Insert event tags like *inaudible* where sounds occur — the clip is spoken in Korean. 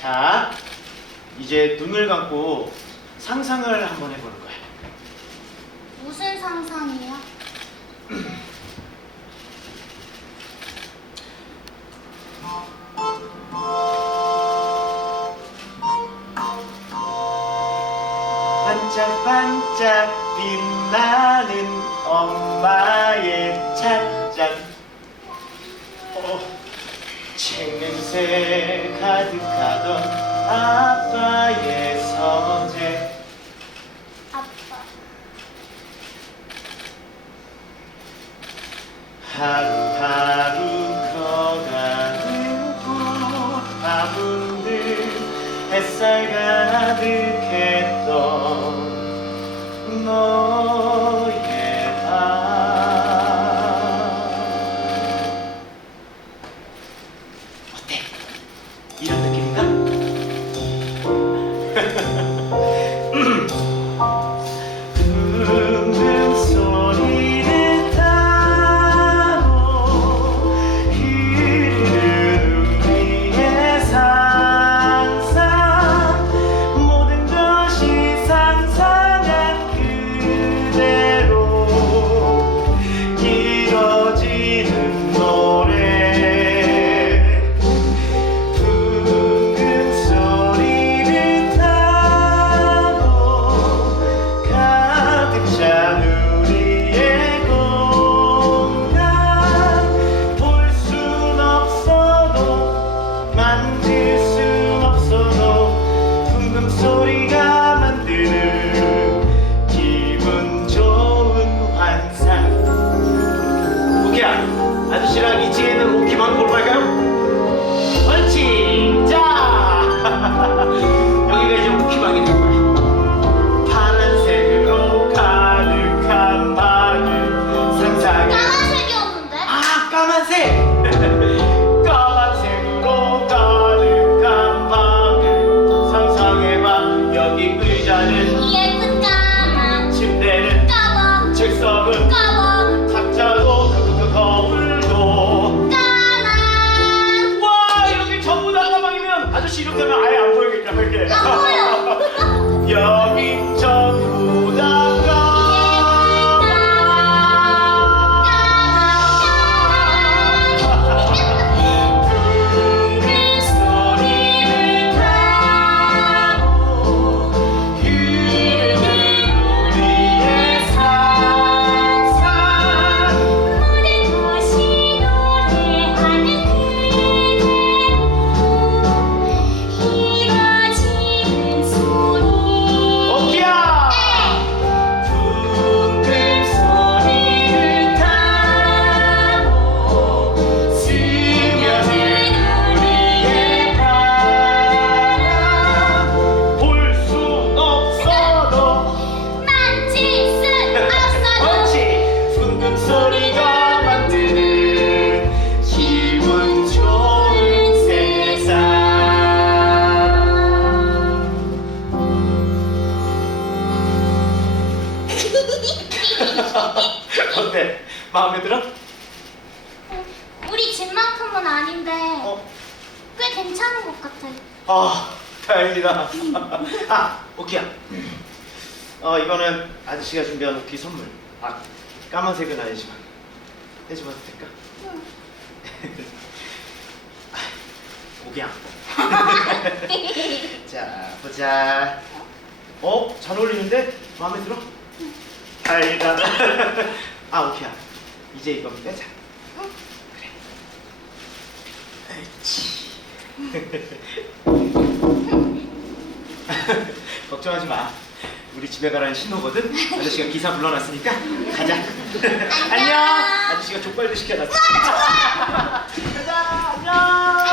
자, 이제 눈을 감고 상상을 한번 해보는 거야. 무슨 상상이야? 반짝반짝 빛나는 엄마의 찻잔 어, 책 냄새 가득하던 아빠의 서재 아빠. 하루하루 커가는 꽃가문들 햇살 가득했던 너 이런 어때? 마음에 들어? 우리 집만큼은 아닌데 어? 꽤 괜찮은 것 같아 아 다행이다 *laughs* 아 오키야 어 이거는 아저씨가 준비한 오키 선물 아 까만색은 아니지만 해줘봐도 될까? 응. *laughs* 오키야 *laughs* 자 보자 어? 잘 어울리는데? 마음에 들어? 다행이다 *laughs* 아 오키야 이제 빼자 응. 그래 옳지 *laughs* 걱정하지 마. 우리 집에 가라는 신호거든. 아저씨가 기사 불러놨으니까 가자. *laughs* 안녕. 아저씨가 족발도 시켜놨어. 가자. 안녕.